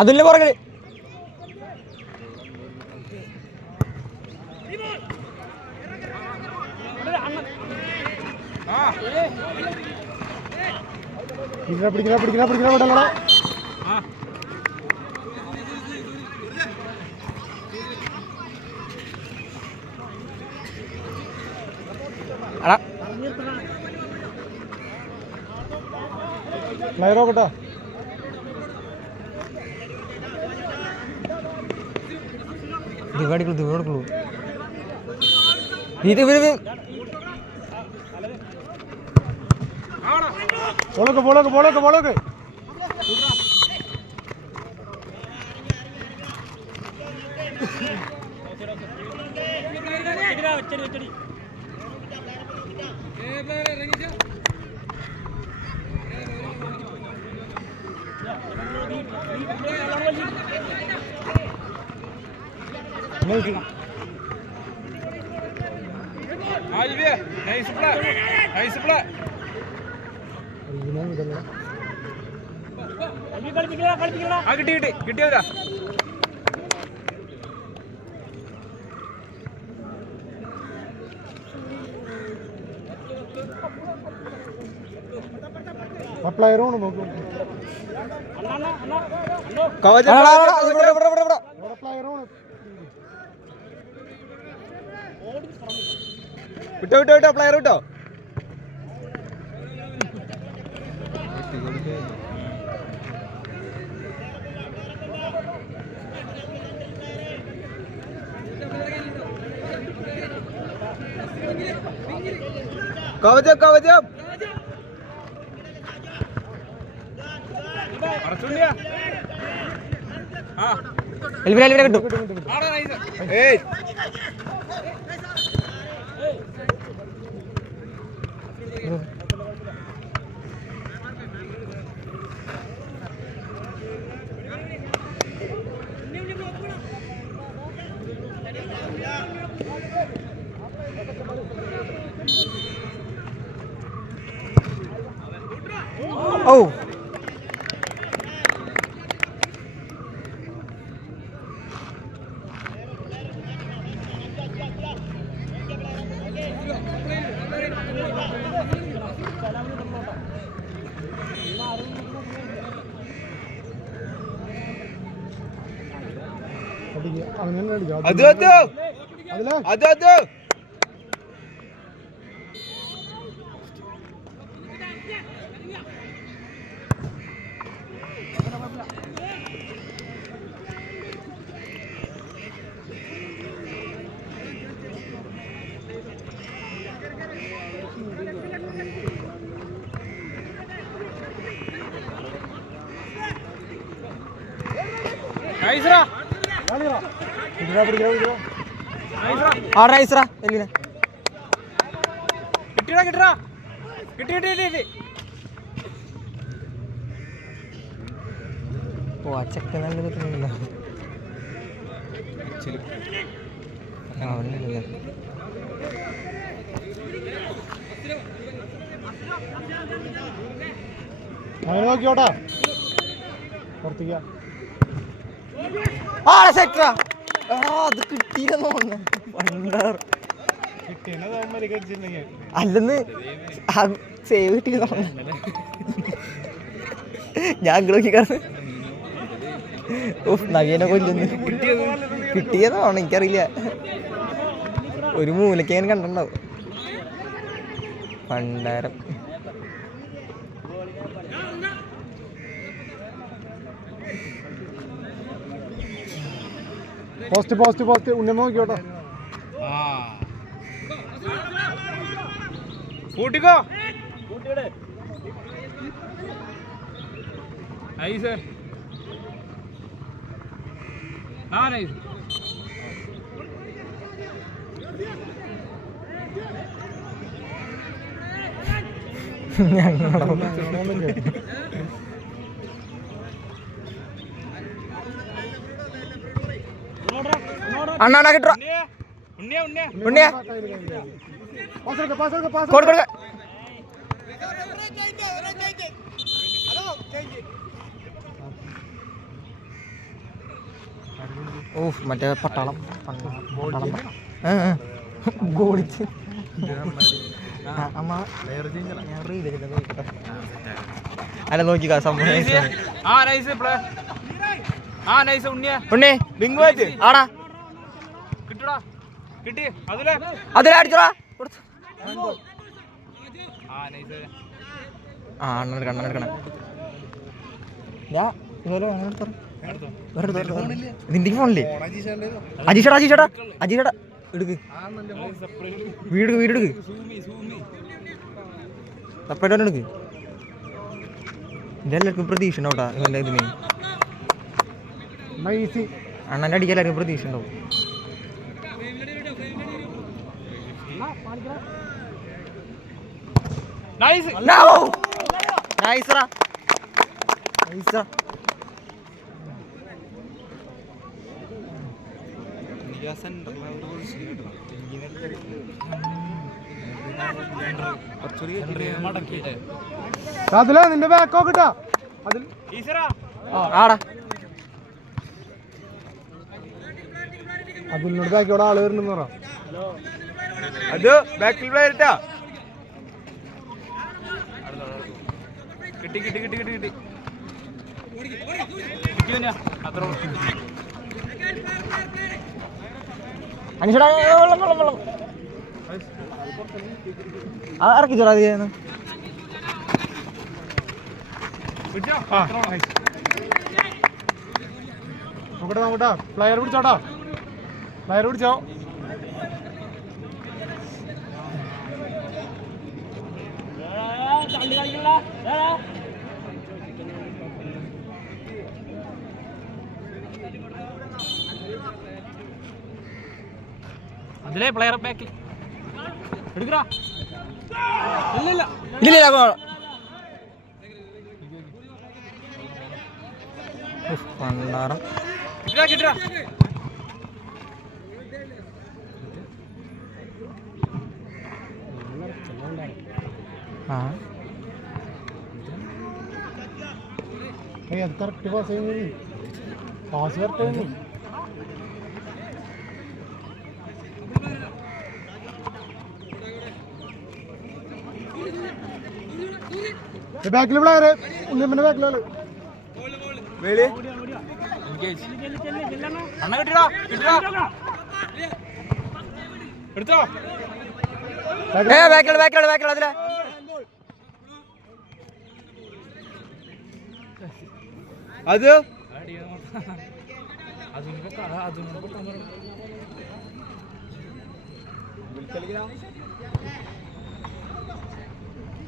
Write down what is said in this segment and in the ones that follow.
അതിന്റെ പുറകില് പിടിക്കണ കേട്ടോ. ബോളൊക്കെ കിട്ടിയതാ. പ്ലെയറോണ് നോക്കും. വിട്ടോ പ്ലെയർ വിട്ടോ. കവചം കിട്ടും. Oh. അത് അച്ചക്ക നല്ല കിട്ടുന്നില്ല. അങ്ങനെ നോക്കിയോട്ടാ പുറത്തേക്ക് അത് കിട്ടിയെന്നോ അല്ലെന്ന് സേവ് കിട്ടിയെന്നോ ഞാൻ നോക്കി കാരണം നവീനെ കൊല്ലുന്നു. കിട്ടിയതാണോ എനിക്കറിയില്ല. ഒരു മൂലക്ക് ഞാൻ കണ്ടിട്ടുണ്ടാവും. പണ്ടാരം. പോസ്റ്റ് ഉണ്ണി നോക്കിയോട്ടോ. കൂട്ടിക്കോ. നൈസ്. നൈസ്. അണ്ണാ കിട്ടോ ഉണ്ണിയ കൊടുക്ക. ഓ മറ്റേ പട്ടാളം ഗോളിച്ച് അമ്മ അല്ല നോക്കിക്കാ സംഭവം. ഉണ്ണി ബിങ്കു ആടാ അതിലടിച്ചോടാ. ആ അണ്ണെടുക്കണ നിന്റെ ഫോണില്ലേ? അജീഷേട്ടാ എടുക്ക്. വീടെടുക്ക് തപ്പേട്ടോനെ എടുക്ക്. ഇതെല്ലാവർക്കും പ്രതീക്ഷ ഉണ്ടാവട്ടാ ഇവന്റെ ഇതിന്. അണ്ണൻ്റെ അടിക്കാൻ എല്ലാവർക്കും പ്രതീക്ഷ ഉണ്ടാവും. നിന്റെ ബാക്കോ കിട്ടാ ആടാ അതിനോട് ബാക്കിയോടെ ആള് വരുന്നു പറ. അത് ബാക്കിൽ വരട്ടാ. കിട്ടി അനിഷടാ വെള്ളം ഇറക്കി ചോറാ. നോക്കട്ടെ പ്ലെയർ പിടിച്ചോട്ടോ. പ്ലെയർ പിടിച്ചോ. അതിലെ പ്ലെയർ ബാക്കിൽ എടുക്കടാ. ഇല്ല പണ്ടാരം. കിട്ടാ കറക്റ്റ് പാസ് ചെയ്യുന്നത്. Pass correct. ബാക്കിൽ പ്ലെയർ ഉണ്ണിയമ്മന്റെ ബാക്കിലാണ്. അണ്ണ കിട്ടിടാ എടുത്തോ. ബാക്കിലുള്ള അതിലെ അത്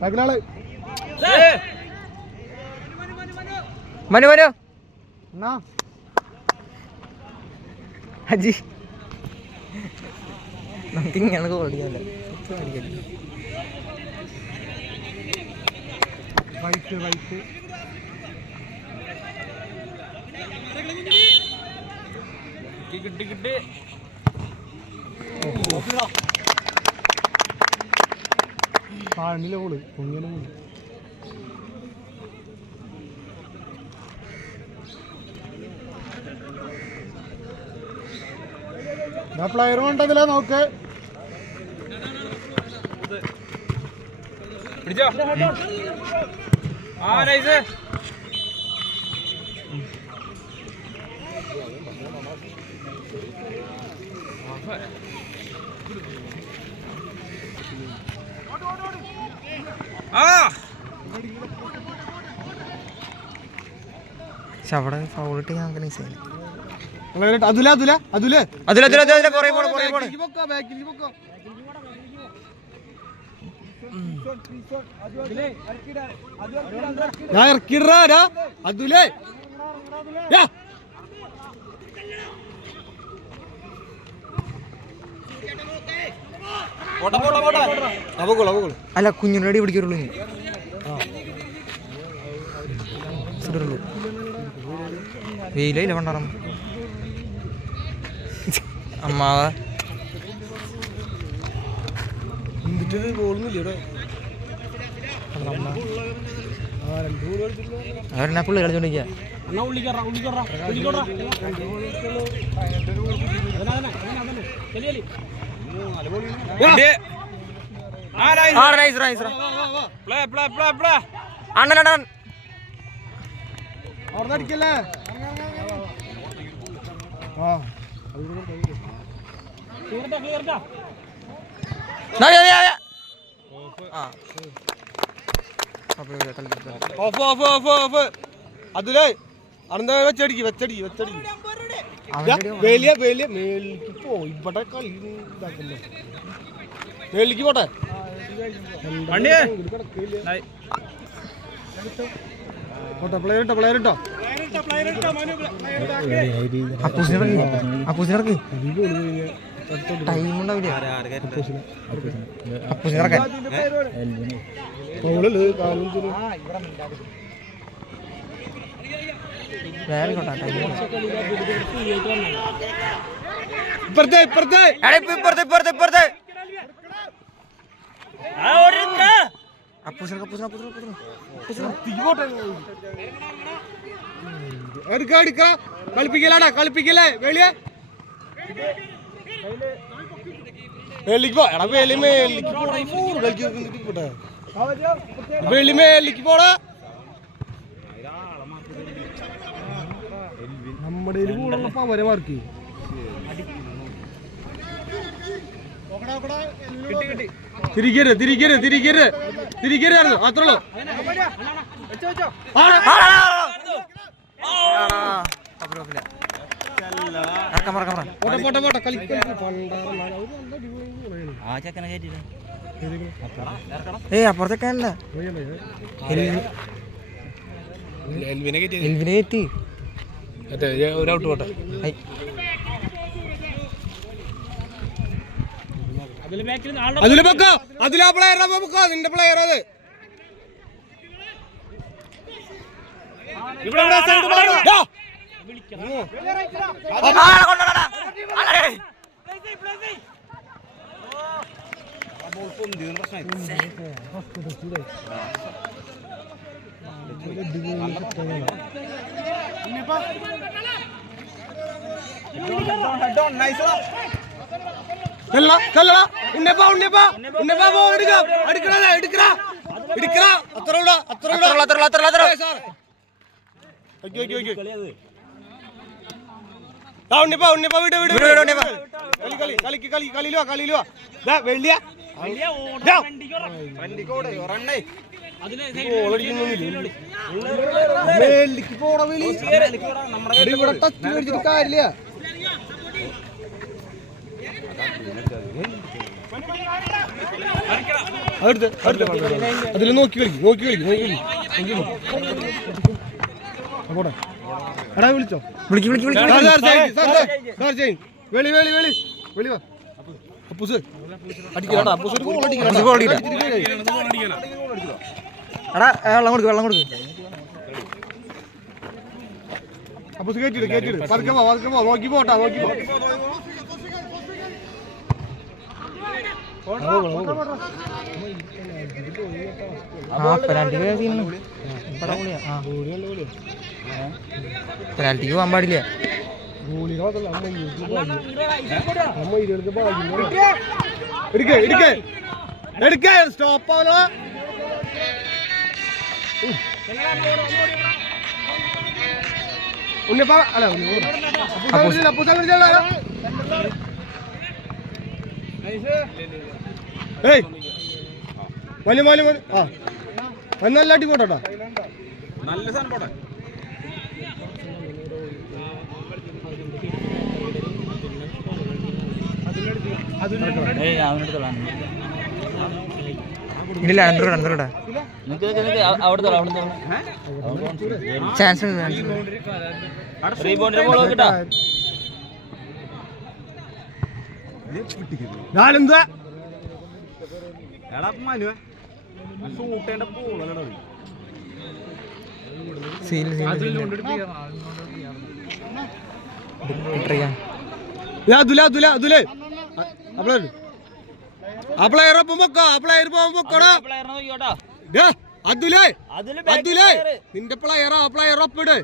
ബാക്കിലാള് മനു എന്നാ അജി നമുക്ക് ഇങ്ങനെ ഓടിയാലോ. വൈറ്റ് കിട്ടി കാണില്ല പോള് കുഞ്ഞിനെ പോള്. പ്ലെയർ കൊണ്ടതില്ല നോക്ക്. പിടിച്ചോ. നൈസ്. ആ പക്ഷെ അവിടെ ഫൗളിട്ട് ഞാൻ അങ്ങനെ ചെയ്യില്ല. ഞാൻ ഇറക്കിടാ അതുലേ അല്ല കുഞ്ഞുണ്ണി പിടിക്കുള്ളൂ വെയിലയില്ല പണ്ടാറം അമ്മാവ അവരെന്നാ പുള്ളി കളിച്ചോണ്ടിരിക്കുക. അണ്ണൻ അവിടെ അടിക്കല്ലേ അതിലേ അണന്ത വെച്ചടിക്ക് വെച്ചടിക്ക് വെച്ചടിക്ക് വലിയ വലിയ മേലിക്ക് പോ ഇവിടെ കളി ഇതാക്കല്ലോ മേലിക്ക് പോട്ടെ പോട്ടെ പ്ലെയർ ഇട്ടോ പ്ലെയർ ഇട്ടോ ടൈം ഉണ്ടാവില്ല. ഇപ്പുറത്തെ ഇപ്പുറത്തെ കളിപ്പിക്കലാടാ കളിപ്പിക്കലേ വെളിയെ മേലിക്ക് പോ എടാ വെളി മേലിക്ക് പോട്ടെ വെളി മേലിക്ക് പോടാ നമ്മുടെ പവരമാർക്ക് തിരിക്കരുത് തിരിക്കരുത് തിരിക്കരുത് തിരിക്കരുതായിരുന്നു അത്രേ ഉള്ളൂ. പോട്ടെ പോട്ടെ പോട്ടെ ഏയ് അപ്പുറത്തേക്കല്ല എൽവിനെ കയറ്റി ഒരൗട്ട് പോട്ടെ. അതില് വെക്കോ അതിലാ പ്ലെയർ വെക്കോ നിന്റെ പ്ലെയർ അത് ഉണ്ണിയപ്പാ ഉണ്ണിയപ്പാ ഉണ്ണിയപ്പാ ബോൾ എടുക്കാം എടുക്കണ എടുക്കണ എടുക്കണ അത്ര ഉണ്ണിയപ്പാ ഉണ്ണിയപ്പാ വിട് വിട് കളി കളി കളിക്ക് കളി കളിയിലുവാ കളിയിലുവാ വെള്ളിയ മേലിക്ക് പോട വെളി ഇവിടെ ടച്ച് മേടിച്ചിട്ട് കാര്യമില്ല. അതിൽ നോക്കി കളിക്കും നോക്കി കളിക്കും നോക്കി കളിക്കും പോട്ടെ എടാ വിളിച്ചോ വെളി വെളി വെളി വെളി വാ അപ്പൂസ് അടിക്കലാ അപ്പൂസ് ഒരു ഗോൾ അടിക്കണം എടാ വെള്ളം കൊടുക്ക് വെള്ളം കൊടുക്ക്. അപ്പൂസ് കയറ്റിട് കയറ്റിട് പതുക്കെ പോ നോക്കി പോട്ടാ നോക്കി പോ പെനാൽറ്റിക്ക് പോകാൻ പാടില്ല. സ്റ്റോപ്പ് ആവലോ ഉണ്ണിയപ്പാ അല്ല മലി മലി മലി ആ നല്ല അടി പോട്ടാ നല്ല സാധനം പോട്ടെ. ഇല്ല അന്തരൂടെ ചാൻസ് ഞാനെന്താ ആ പ്ലെയർ ഒപ്പം വെക്കോ ആ പ്ലെയർ പോകുമ്പോടാ അതുലേ അതുലേ നിന്റെ പ്ലെയർ ആ പ്ലെയർ ഒപ്പിട്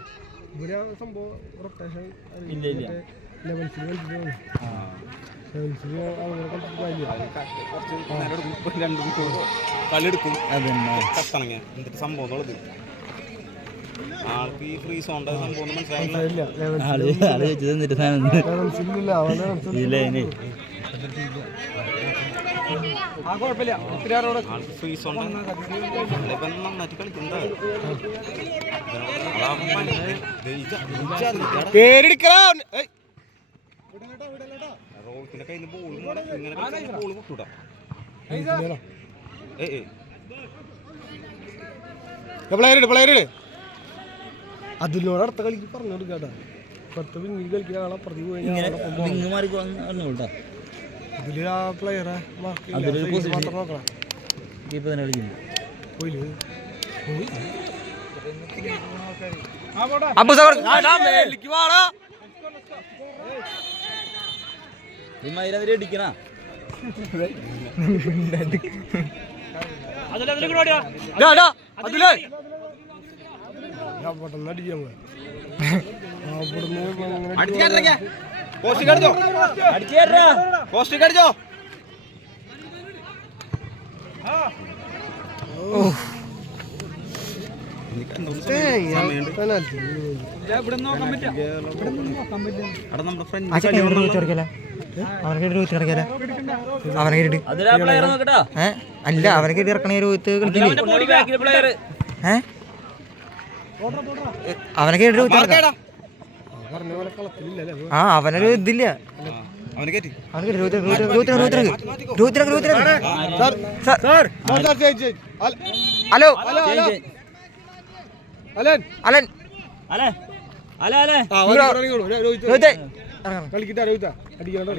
സംഭവം കളിയെടുക്കും എന്നിട്ട് സംഭവം ആൾക്ക് ഈ ഫ്രീ സോണ്ട സംഭവം മനസ്സിലായില്ല. ഫ്രീ സോണ്ട നന്നായിട്ട് കളിക്കുന്നതാ. റോഹിത്തിന്റെ കയ്യിൽ നിന്ന് ബോൾ ഇങ്ങനെ ബോൾ പൊട്ടൂടാ. അതിലൂടെ അടുത്ത കളിക്ക് പറഞ്ഞു കൊടുക്കാട്ടാ. പത്ത് പിന്നീ കളിക്കുന്ന ആളെ പ്രതി പോയി അതില് ആ പ്ലെയറെ നോക്കണം. അല്ല അവനൊക്കെ ഇറക്കണേ രോഹിത്ത് അവനൊക്കെ ആ അവനൊരു ഇതില്ല. ഹലോ അലൻ കളിക്കിട്ടാ രോഹിത അടിക്കണ്ട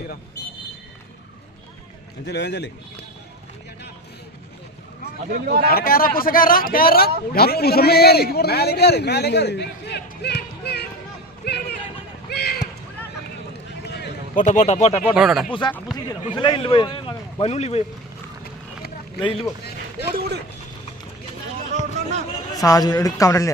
പോട്ടെ പോട്ടെ പോട്ടെ പോട്ടെ ലൈനിൽ പോയി വനുള്ളി പോയി ലൈനിൽ പോ സാജു എടുക്കാൻ പറ്റില്ല.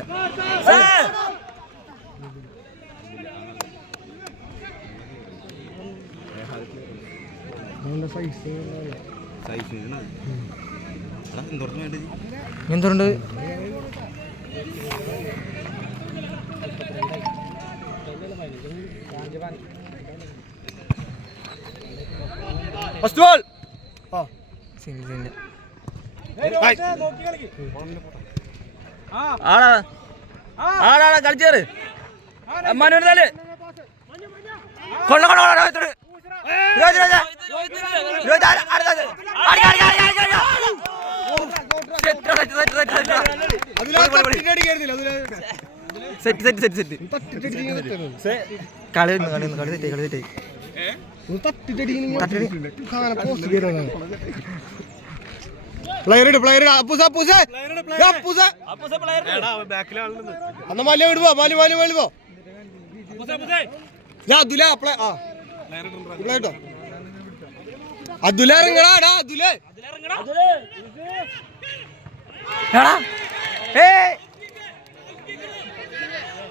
എന്തുണ്ട്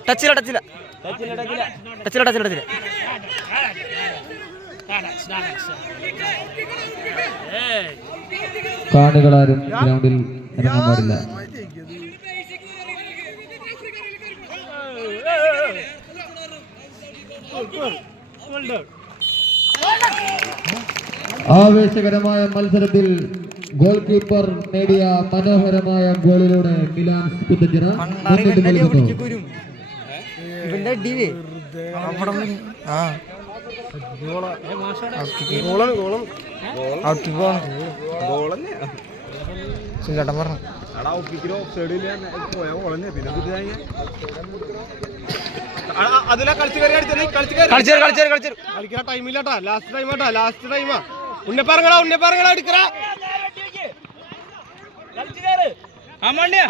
കളിച്ചേറ് ടച്ചില്ല കാണികളാരും ഗ്രൗണ്ടിൽ ഇറങ്ങാൻ പാടില്ല. ആവേശകരമായ മത്സരത്തിൽ ഗോൾ കീപ്പർ നേടിയ മനോഹരമായ ഗോളിലൂടെ മിലാൻ കുത്തഞ്ചിറ മുന്നിട്ട് നിൽക്കുന്നു. ഇവന്റെ അടിയിലേ അവിടെ ആ ഗോളാണ് ഗോളാണ് ഔട്ട് പോകണം ഗോളന്നെ സുനിലേട്ടൻ പറഞ്ഞു. എടാ ഒപ്പിക്കലോ ഓഫ്സൈഡിൽ പോയ ഗോളന്നെ പിന്നെ അതിലാ കളിച്ചു കയറി കളിച്ചേര് കളിക്കുന്ന ടൈമില്ലാട്ടാ. ലാസ്റ്റ് ടൈമാ. ഉണ്ണിപ്പറങ്ങളാ എടുക്കടാ.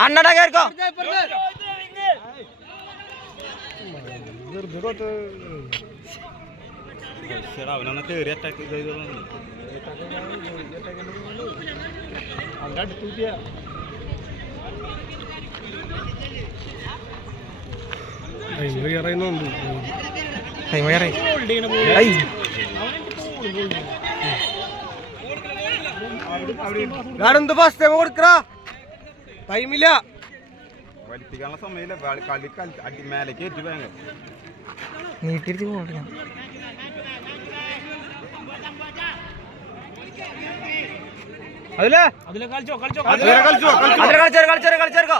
അണ്ണടാ കേൾക്കോ വെറുതെ തോറ്റ്. അവനൊന്ന് കയറി അറ്റാക്ക് ചെയ്തു. അവന്റെ അടുത്തില്ല. അറിയുന്നുണ്ട്. ടൈം ഞാനെന്ത് ഫസ്റ്റ് ടൈം കൊടുക്കടാ. ടൈമില്ല. വലിപ്പിക്കാനുള്ള സമയമില്ല. കളി മേലേക്ക് ഏറ്റു ഭയങ്കര നീട്ടിരിച്ച് പോകണം. കളിച്ചേർക്കോ